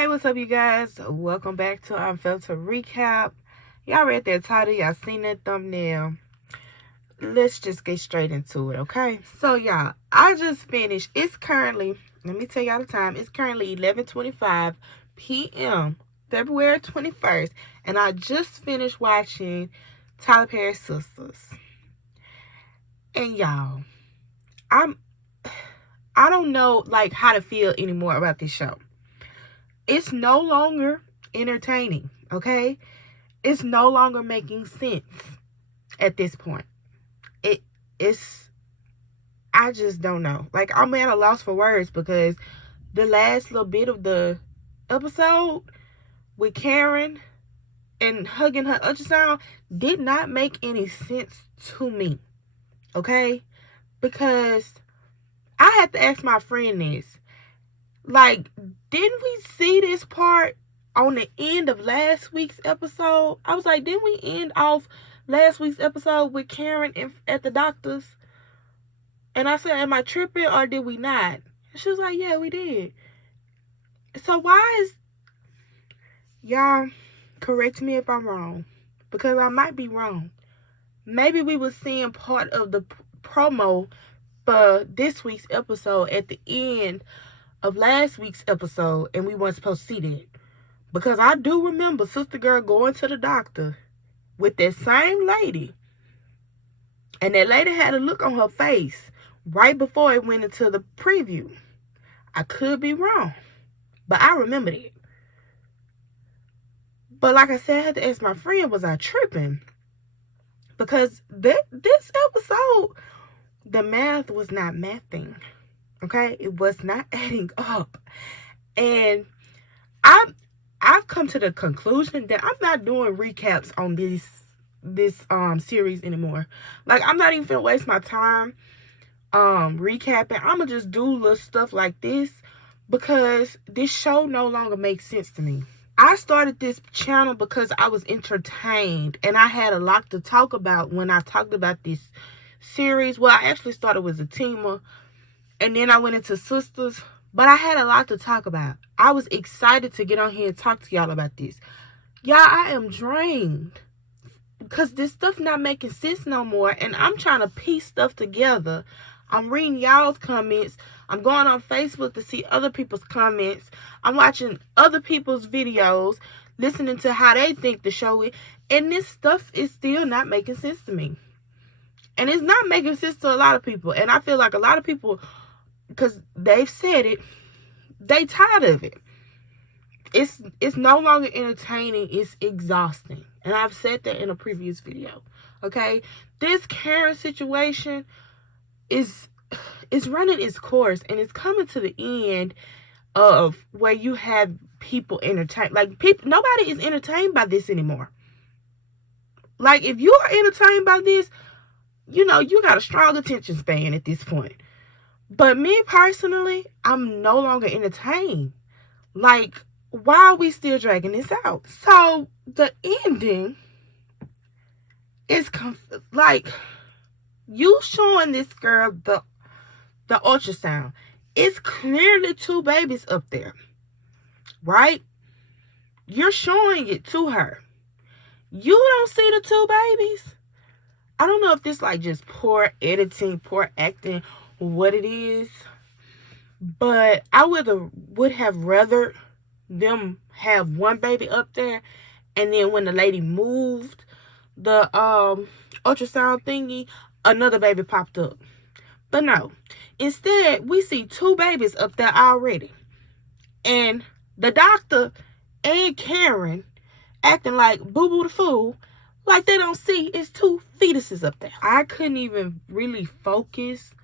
Hey, what's up, you guys? Welcome back to Unfiltered Recap. Y'all read that title, y'all seen that thumbnail. Let's just get straight into it, okay? So, y'all, I just finished. It's currently, let me tell y'all the time. It's currently 11:25 p.m., February 21st, and I just finished watching Tyler Perry's Sistas. And y'all, I don't know how to feel anymore about this show. It's no longer entertaining, okay? It's no longer making sense at this point. I just don't know. I'm at a loss for words because the last little bit of the episode with Karen and hugging her ultrasound did not make any sense to me, okay? Because I had to ask my friend this. Didn't we see this part on the end of last week's episode? I was like, didn't we end off last week's episode with Karen at the doctor's? And I said, am I tripping or did we not? And she was like, yeah, we did. So why is... Y'all, correct me if I'm wrong. Because I might be wrong. Maybe we were seeing part of the promo for this week's episode at the end of last week's episode, and we weren't supposed to see that. Because I do remember Sister Girl going to the doctor with that same lady, and that lady had a look on her face right before it went into the preview. I could be wrong, but I remember that. But like I said, I had to ask my friend, was I tripping? Because this episode, the math was not mathing. Okay, it was not adding up, and I've come to the conclusion that I'm not doing recaps on this series anymore. I'm not even gonna waste my time recapping. I'm gonna just do little stuff like this because this show no longer makes sense to me. I started this channel because I was entertained and I had a lot to talk about when I talked about this series. Well, I actually started with Zatima, and then I went into Sistas, but I had a lot to talk about. I was excited to get on here and talk to y'all about this. Y'all, I am drained because this stuff not making sense no more, and I'm trying to piece stuff together. I'm reading y'all's comments. I'm going on Facebook to see other people's comments. I'm watching other people's videos, listening to how they think the show is, and this stuff is still not making sense to me. And it's not making sense to a lot of people, and I feel like a lot of people, because they've said it, they tired of it. It's no longer entertaining. It's exhausting. And I've said that in a previous video. Okay? This Karen situation is running its course, and it's coming to the end of where you have people entertained. Nobody is entertained by this anymore. If you are entertained by this, you got a strong attention span at this point. But me personally, I'm no longer entertained. Why are we still dragging this out? So the ending is you showing this girl the ultrasound. It's clearly two babies up there, right? You're showing it to her. You don't see the two babies. I don't know if this just poor editing, poor acting, what it is, but I would have rather them have one baby up there, and then when the lady moved the ultrasound thingy, another baby popped up. But no, instead we see two babies up there already, and the doctor and Karen acting like Boo Boo the Fool, like they don't see it's two fetuses up there. I couldn't even really focus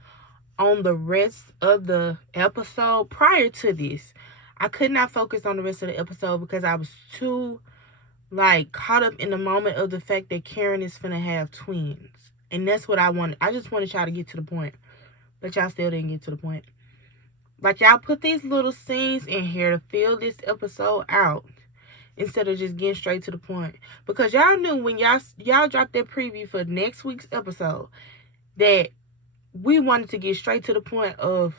on the rest of the episode prior to this. I could not focus on the rest of the episode because I was too caught up in the moment of the fact that Karen is finna have twins. And that's what I wanted. I just wanted y'all to get to the point. But y'all still didn't get to the point. Y'all put these little scenes in here to fill this episode out instead of just getting straight to the point. Because y'all knew when y'all dropped that preview for next week's episode that we wanted to get straight to the point of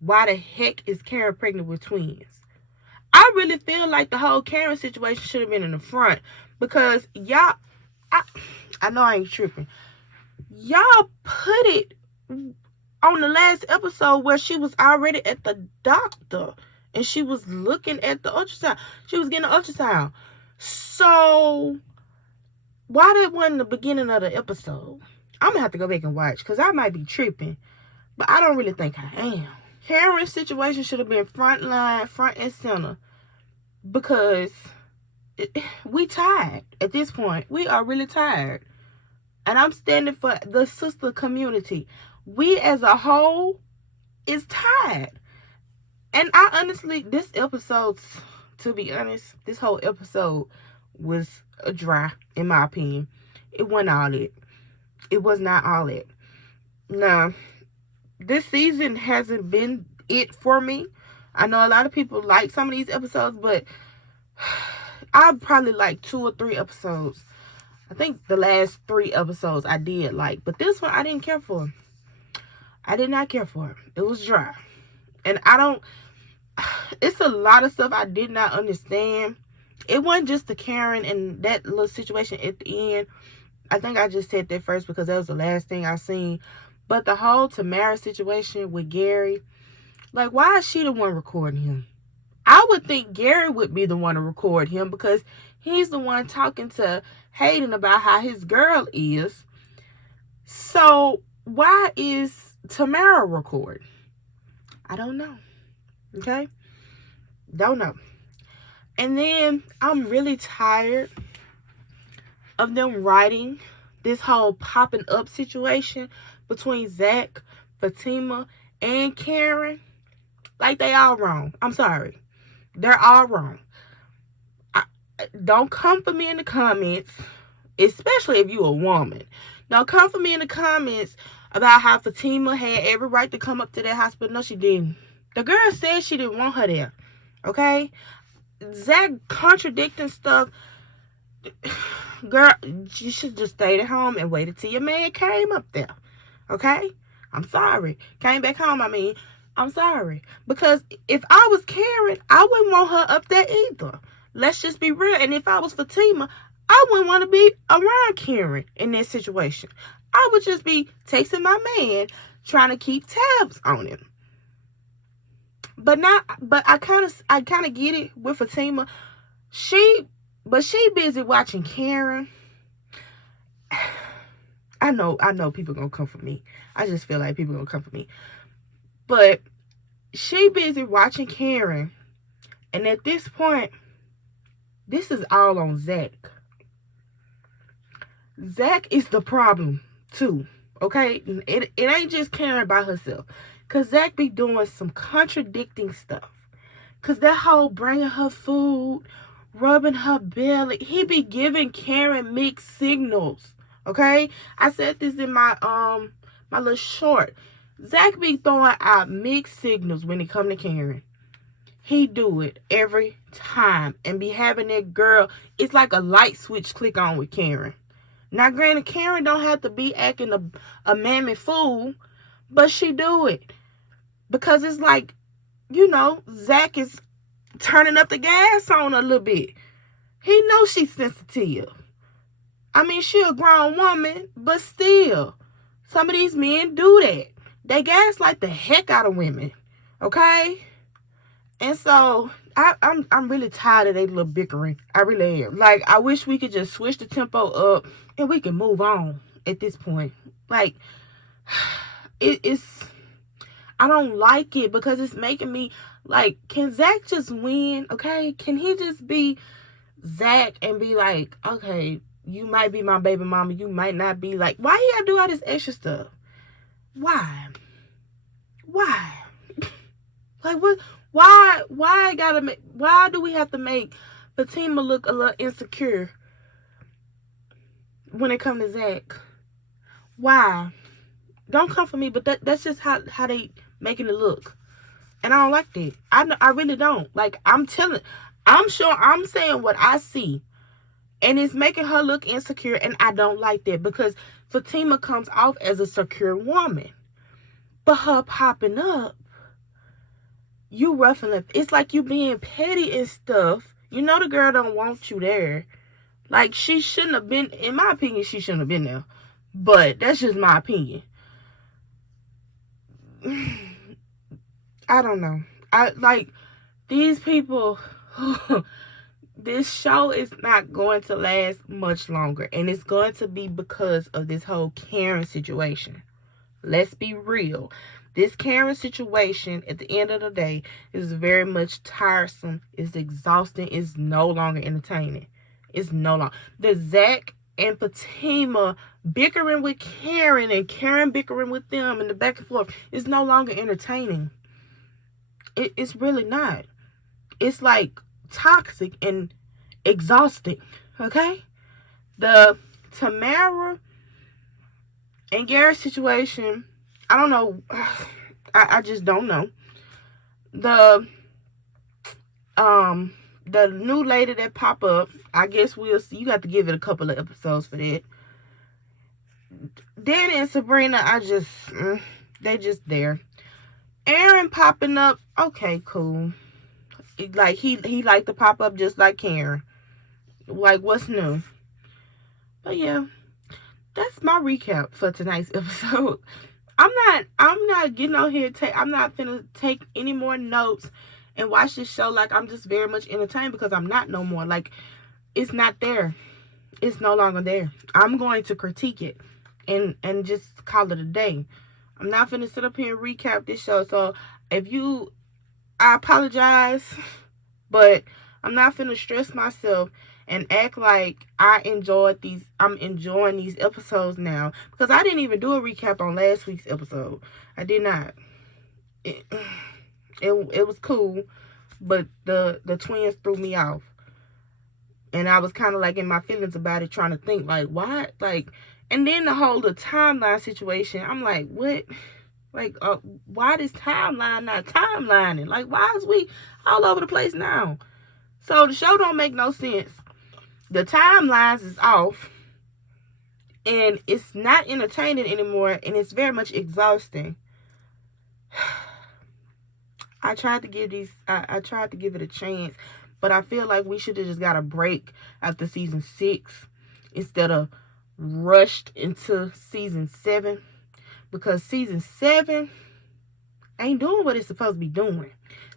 why the heck is Karen pregnant with twins. I really feel like the whole Karen situation should have been in the front, because y'all, I know I ain't tripping. Y'all put it on the last episode where she was already at the doctor and she was looking at the ultrasound. She was getting an ultrasound. So why that wasn't the beginning of the episode? I'm gonna have to go back and watch, because I might be tripping, but I don't really think I am. Karen's situation should have been front and center, because we tired at this point. We are really tired. And I'm standing for the sister community. We as a whole is tired. And I honestly, this episode, to be honest, this whole episode was dry, in my opinion. It wasn't all it. It was not all it. Now, this season hasn't been it for me. I know a lot of people like some of these episodes, but I probably like 2 or 3 episodes. I think the last 3 episodes I did like, but this one I didn't care for. I did not care for it. It was dry. And it's a lot of stuff I did not understand. It wasn't just the Karen and that little situation at the end. I think I just said that first because that was the last thing I seen. But the whole Tamara situation with Gary, like, why is she the one recording him? I would think Gary would be the one to record him, because he's the one talking to Hayden about how his girl is. So why is Tamara recording? I don't know. Okay? Don't know. And then I'm really tired of them writing this whole popping up situation between Zach, Fatima, and Karen. Like, they all wrong. I'm sorry. They're all wrong. Don't come for me in the comments, especially if you a woman. Don't come for me in the comments about how Fatima had every right to come up to that hospital. No, she didn't. The girl said she didn't want her there. Okay? Zach contradicting stuff. Girl, you should just stayed at home and waited till your man came up there. Okay? I'm sorry. Came back home, I'm sorry. Because if I was Karen, I wouldn't want her up there either. Let's just be real. And if I was Fatima, I wouldn't want to be around Karen in that situation. I would just be texting my man, trying to keep tabs on him. But I kind of get it with Fatima. She busy watching Karen. I know people gonna come for me. I just feel like people gonna come for me. But she busy watching Karen. And at this point, this is all on Zach. Zach is the problem too. Okay? It ain't just Karen by herself. Because Zach be doing some contradicting stuff. Because that whole bringing her food, rubbing her belly, he be giving Karen mixed signals. Okay? I said this in my my little short. Zach be throwing out mixed signals when it come to Karen. He do it every time. And be having that girl, it's like a light switch click on with Karen. Now, granted, Karen don't have to be acting a mammy fool, but she do it. Because it's like, Zach is turning up the gas on her a little bit. He knows she's sensitive. She a grown woman, but still, some of these men do that. They gaslight the heck out of women. Okay? And so I'm really tired of their little bickering. I really am. Like, I wish we could just switch the tempo up and we can move on at this point. Like, it's I don't like it, because it's making me like, can Zach just win? Okay? Can he just be Zach and be like, okay, you might be my baby mama, you might not be. Like, why you gotta do all this extra stuff? Why? Like, what? Why do we have to make Fatima look a little insecure when it comes to Zach? Why? Don't come for me, but that's just how they making it look. And I don't like that. I really don't. Like, I'm sure I'm saying what I see. And it's making her look insecure, and I don't like that, because Fatima comes off as a secure woman. But her popping up, you roughing up. It's like you being petty and stuff. You know the girl don't want you there. Like, she shouldn't have been, in my opinion, she shouldn't have been there. But that's just my opinion. I don't know. I like these people. This show is not going to last much longer, and it's going to be because of this whole Karen situation. Let's be real. This Karen situation, at the end of the day, is very much tiresome. It's exhausting. It's no longer entertaining. It's no longer. The Zach and Fatima bickering with Karen and Karen bickering with them and the back and forth is no longer entertaining. It's really not. It's like toxic and exhausting. Okay? The Tamara and Gary situation, I don't know. I just don't know. The new lady that pop up, I guess we'll see. You got to give it a couple of episodes for that. Danny and Sabrina, they just there. Aaron popping up, okay, cool. Like he liked to pop up just like Karen. Like, what's new? But yeah, that's my recap for tonight's episode. I'm not getting on here. I'm not finna take any more notes and watch this show like I'm just very much entertained, because I'm not no more. Like, it's not there. It's no longer there. I'm going to critique it and just call it a day. I'm not finna sit up here and recap this show. So I apologize, but I'm not finna stress myself and act like I'm enjoying these episodes now, because I didn't even do a recap on last week's episode. I did not. It was cool, but the twins threw me off, and I was kind of like in my feelings about it, trying to think like, why, like, and then the timeline situation. I'm like, what? Like, why this timeline not timelining? Like, why is we all over the place now? So the show don't make no sense. The timelines is off, and it's not entertaining anymore, and it's very much exhausting. I tried to give it a chance, but I feel like we should have just got a break after season 6 instead of rushed into season 7, because season 7 ain't doing what it's supposed to be doing.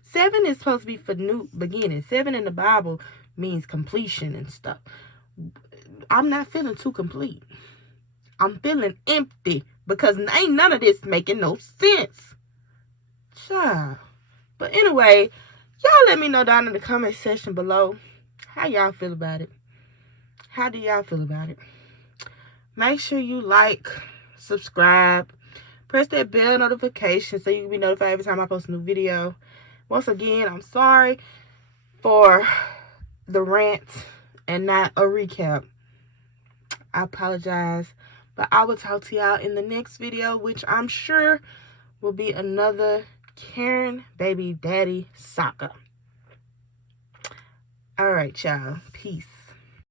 7 is supposed to be for new beginnings. 7 in the Bible means completion and stuff. I'm not feeling too complete. I'm feeling empty, because ain't none of this making no sense. Child. But anyway, y'all let me know down in the comment section below how y'all feel about it. How do y'all feel about it? Make sure you like, subscribe, press that bell notification so you can be notified every time I post a new video. Once again, I'm sorry for the rant and not a recap. I apologize, but I will talk to y'all in the next video, which I'm sure will be another Karen baby daddy saga. All right, y'all. Peace.